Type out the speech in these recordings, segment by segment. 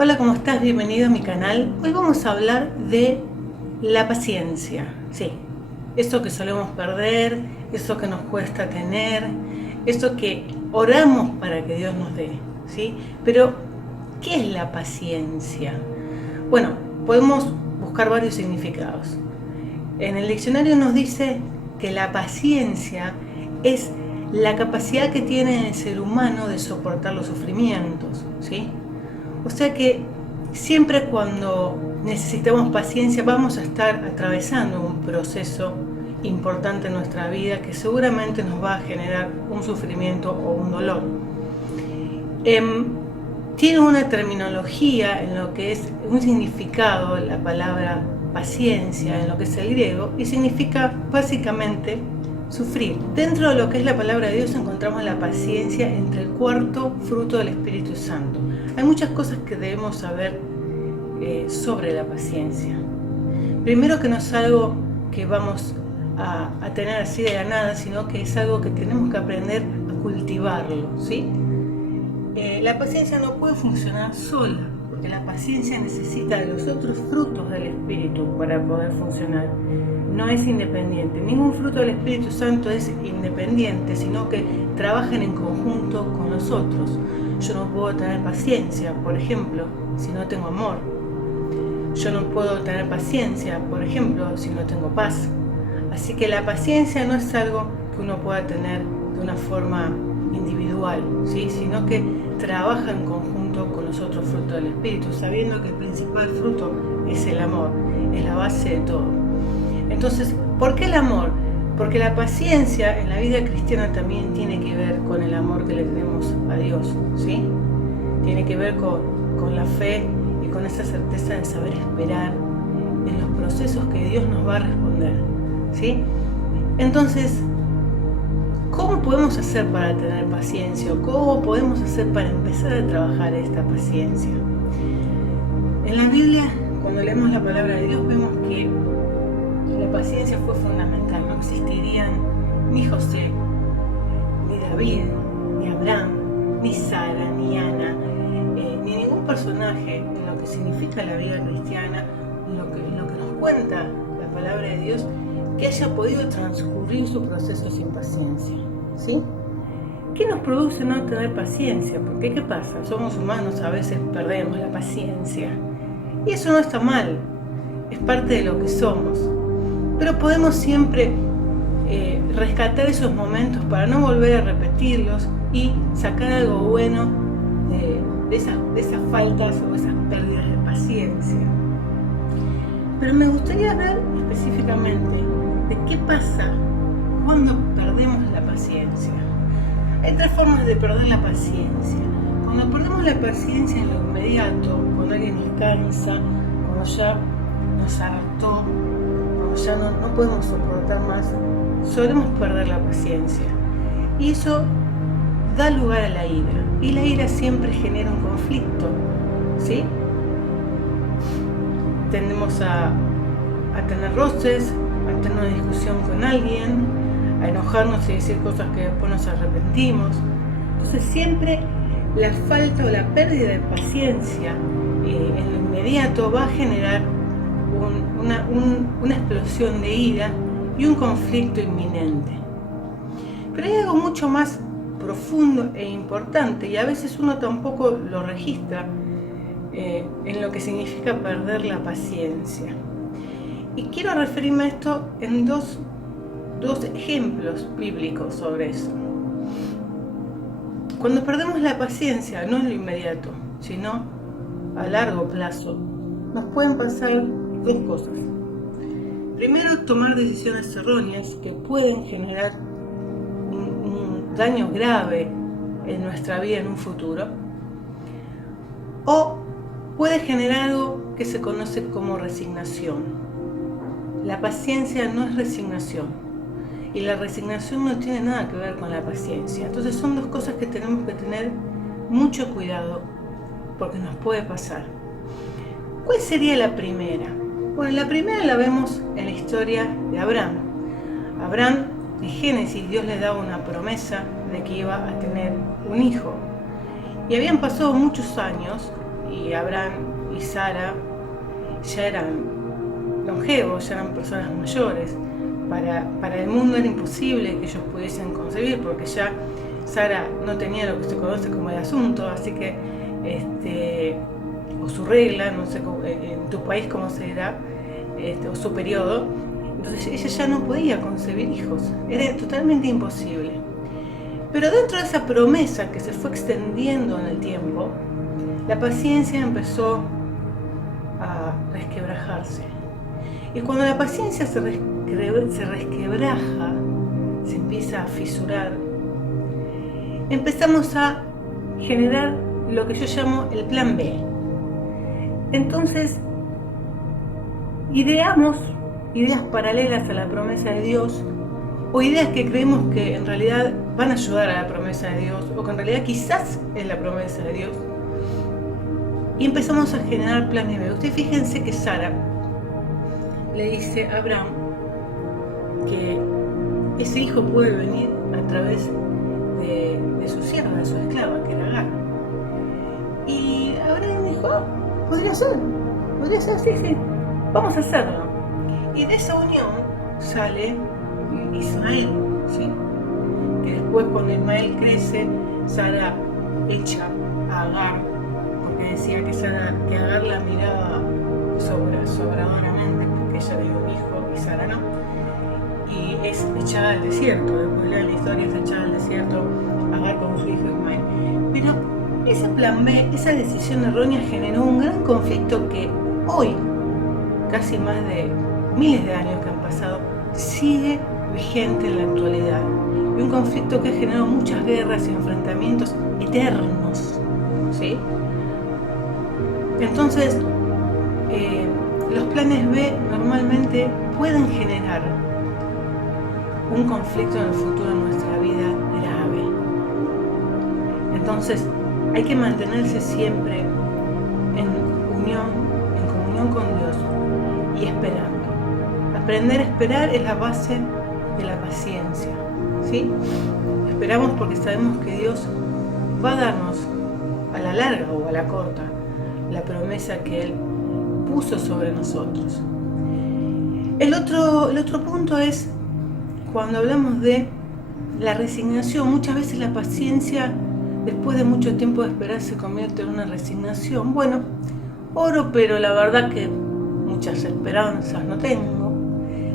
Hola, ¿cómo estás? Bienvenido a mi canal. Hoy vamos a hablar de la paciencia. Sí, eso que solemos perder, eso que nos cuesta tener, eso que oramos para que Dios nos dé, ¿sí? Pero, ¿qué es la paciencia? Bueno, podemos buscar varios significados. En el diccionario nos dice que la paciencia es la capacidad que tiene el ser humano de soportar los sufrimientos, ¿sí? O sea que siempre cuando necesitamos paciencia vamos a estar atravesando un proceso importante en nuestra vida que seguramente nos va a generar un sufrimiento o un dolor. Tiene una terminología en lo que es un significado, la palabra paciencia en lo que es el griego, y significa básicamente sufrir. Dentro de lo que es la palabra de Dios encontramos la paciencia entre el cuarto fruto del Espíritu Santo. Hay muchas cosas que debemos saber sobre la paciencia. Primero, que no es algo que vamos a tener así de la nada, sino que es algo que tenemos que aprender a cultivarlo, ¿sí? La paciencia no puede funcionar sola, porque la paciencia necesita de los otros frutos del Espíritu para poder funcionar. No es independiente. Ningún fruto del Espíritu Santo es independiente, sino que trabajan en conjunto con los otros. Yo no puedo tener paciencia, por ejemplo, si no tengo amor. Yo no puedo tener paciencia, por ejemplo, si no tengo paz. Así que la paciencia no es algo que uno pueda tener de una forma individual, ¿sí? Sino que trabaja en conjunto con los otros frutos del Espíritu, sabiendo que el principal fruto es el amor, es la base de todo. Entonces, ¿por qué el amor? Porque la paciencia en la vida cristiana también tiene que ver con el amor que le tenemos a Dios, ¿sí? Tiene que ver con la fe y con esa certeza de saber esperar en los procesos que Dios nos va a responder, ¿sí? Entonces, ¿cómo podemos hacer para tener paciencia? ¿Cómo podemos hacer para empezar a trabajar esta paciencia? En la Biblia, cuando leemos la palabra de Dios, vemos que la paciencia fue fundamental. No existirían ni José, ni David, ni Abraham, ni Sara, ni Ana, ni ningún personaje en lo que significa la vida cristiana, en lo que nos cuenta la palabra de Dios, que haya podido transcurrir su proceso sin paciencia, ¿sí? ¿Qué nos produce no tener paciencia? Porque ¿qué pasa? Somos humanos, a veces perdemos la paciencia. Y eso no está mal, es parte de lo que somos. Pero podemos siempre rescatar esos momentos para no volver a repetirlos y sacar algo bueno de esas faltas o esas pérdidas de paciencia. Pero me gustaría hablar específicamente de qué pasa cuando perdemos la paciencia. Hay tres formas de perder la paciencia. Cuando perdemos la paciencia en lo inmediato, cuando alguien nos cansa, cuando ya nos hartó, cuando ya no podemos soportar más, solemos perder la paciencia. Y eso da lugar a la ira. Y la ira siempre genera un conflicto, ¿sí? Tendemos a tener roces, a tener una discusión con alguien, a enojarnos y decir cosas que después nos arrepentimos. Entonces siempre la falta o la pérdida de paciencia en lo inmediato va a generar una explosión de ira y un conflicto inminente. Pero hay algo mucho más profundo e importante, y a veces uno tampoco lo registra en lo que significa perder la paciencia. Y quiero referirme a esto en dos ejemplos bíblicos sobre eso. Cuando perdemos la paciencia, no en lo inmediato, sino a largo plazo, nos pueden pasar dos cosas. Primero, tomar decisiones erróneas que pueden generar un daño grave en nuestra vida en un futuro. O puede generar algo que se conoce como resignación. La paciencia no es resignación, y la resignación no tiene nada que ver con la paciencia. Entonces son dos cosas que tenemos que tener mucho cuidado, porque nos puede pasar. ¿Cuál sería la primera? Bueno, la primera la vemos en la historia de Abraham. Abraham, en Génesis, Dios le daba una promesa de que iba a tener un hijo. Y habían pasado muchos años y Abraham y Sara ya eran longevos, ya eran personas mayores. Para el mundo era imposible que ellos pudiesen concebir, porque ya Sara no tenía lo que se conoce como el asunto, así que, o su regla, no sé en tu país cómo se dirá, o su periodo. Entonces ella ya no podía concebir hijos, era totalmente imposible. Pero dentro de esa promesa que se fue extendiendo en el tiempo, la paciencia empezó a resquebrajarse. Y cuando la paciencia se resquebraja, se empieza a fisurar, empezamos a generar lo que yo llamo el plan B. Entonces, ideamos ideas paralelas a la promesa de Dios, o ideas que creemos que en realidad van a ayudar a la promesa de Dios, o que en realidad quizás es la promesa de Dios, y empezamos a generar planes B. Ustedes fíjense que Sara le dice a Abraham que ese hijo puede venir a través de su sierva, de su esclava, que era Agar. Y Abraham dijo, podría ser, sí, vamos a hacerlo. Y de esa unión sale Ismael, ¿sí? Que después, cuando Ismael crece, Sara echa a Agar, porque decía que Agar la miraba sobradoramente, porque ella tenía un hijo y Sara no, y es echada al desierto. Después de la historia, es echada al desierto Agar con su hijo Ismael. Pero ese plan B, esa decisión errónea, generó un gran conflicto que hoy, casi más de miles de años que han pasado, sigue vigente en la actualidad. Y un conflicto que ha generado muchas guerras y enfrentamientos eternos, ¿sí? Entonces, los planes B normalmente pueden generar un conflicto en el futuro en nuestra vida grave. Entonces, hay que mantenerse siempre en comunión con Dios y esperando. Aprender a esperar es la base de la paciencia, ¿sí? Esperamos porque sabemos que Dios va a darnos a la larga o a la corta la promesa que Él puso sobre nosotros. El otro punto es cuando hablamos de la resignación. Muchas veces la paciencia, después de mucho tiempo de esperar, se convierte en una resignación. Bueno, oro, pero la verdad que muchas esperanzas no tengo.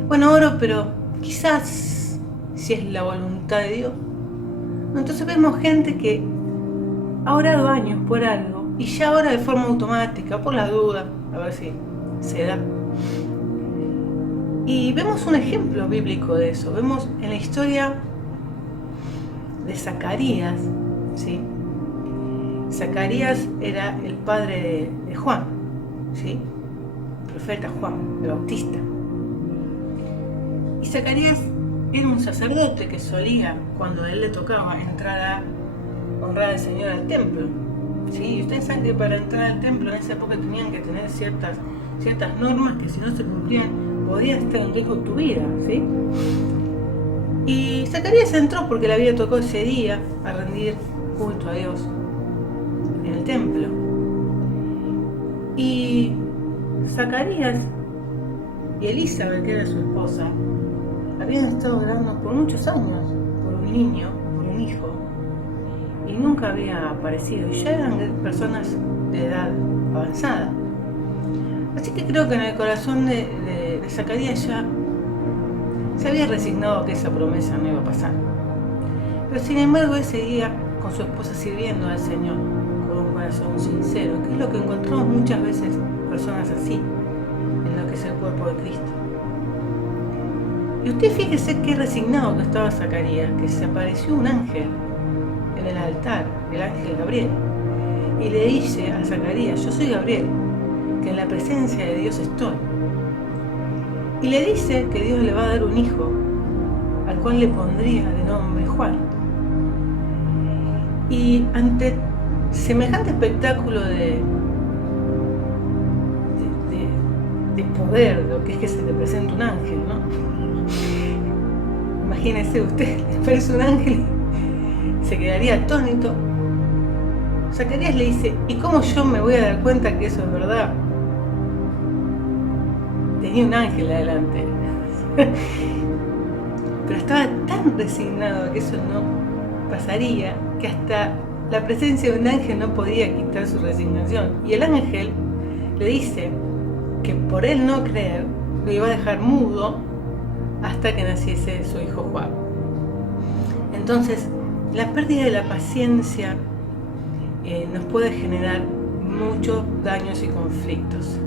Bueno, oro, pero quizás si es la voluntad de Dios. Entonces vemos gente que ha orado años por algo y ya ora de forma automática, por la duda, a ver si se da. Y vemos un ejemplo bíblico de eso. Vemos en la historia de Zacarías, ¿sí? Zacarías era el padre de Juan, ¿sí? El profeta Juan, el Bautista. Y Zacarías era un sacerdote que solía, cuando a él le tocaba, entrar a honrar al Señor al templo, ¿sí? Y ustedes saben que para entrar al templo en esa época tenían que tener ciertas normas que si no se cumplían podía estar en riesgo tu vida, ¿sí? Y Zacarías entró porque le había tocado ese día a rendir culto a Dios en el templo. Y Zacarías y Elizabeth, que era su esposa, habían estado orando por muchos años por un niño, por un hijo, y nunca había aparecido, y ya eran personas de edad avanzada. Así que creo que en el corazón de Zacarías ya se había resignado a que esa promesa no iba a pasar. Pero sin embargo, ese día, con su esposa sirviendo al Señor con un corazón sincero, que es lo que encontramos muchas veces personas así en lo que es el cuerpo de Cristo. Y usted fíjese qué resignado que estaba Zacarías, que se apareció un ángel en el altar, el ángel Gabriel, y le dice a Zacarías: yo soy Gabriel, que en la presencia de Dios estoy. Y le dice que Dios le va a dar un hijo, al cual le pondría de nombre Juan. Y ante semejante espectáculo de poder, lo que es que se le presenta un ángel, ¿no? Imagínese usted, le aparece un ángel, se quedaría atónito. Zacarías le dice, ¿y cómo yo me voy a dar cuenta que eso es verdad? Tenía un ángel adelante. Pero estaba tan resignado a que eso no pasaría que hasta la presencia de un ángel no podía quitar su resignación. Y el ángel le dice que por él no creer lo iba a dejar mudo hasta que naciese su hijo Juan. Entonces, la pérdida de la paciencia nos puede generar muchos daños y conflictos.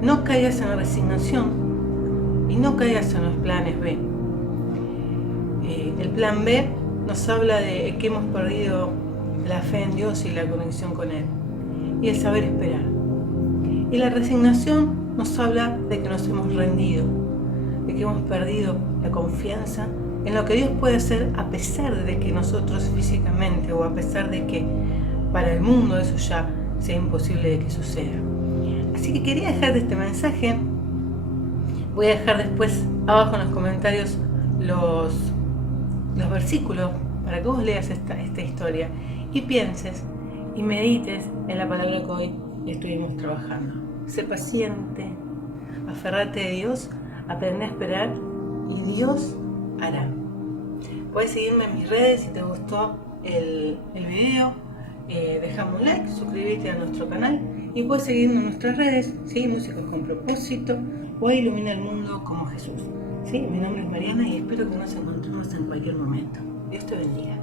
No caigas en la resignación y no caigas en los planes B. El plan B nos habla de que hemos perdido la fe en Dios y la conexión con Él, y el saber esperar. Y la resignación nos habla de que nos hemos rendido, de que hemos perdido la confianza en lo que Dios puede hacer a pesar de que nosotros físicamente, o a pesar de que para el mundo eso ya sea imposible de que suceda. Así que quería dejarte este mensaje. Voy a dejar después abajo en los comentarios los versículos para que vos leas esta historia y pienses y medites en la palabra que hoy estuvimos trabajando. Sé paciente, aferrate a Dios, aprende a esperar y Dios hará. Puedes seguirme en mis redes si te gustó el video, dejame un like, suscríbete a nuestro canal y puedes seguirnos en nuestras redes, ¿sí? Músicos con propósito o Ilumina el Mundo como Jesús. ¿Sí? Mi nombre es Mariana y espero que nos encontremos en cualquier momento. Dios te bendiga.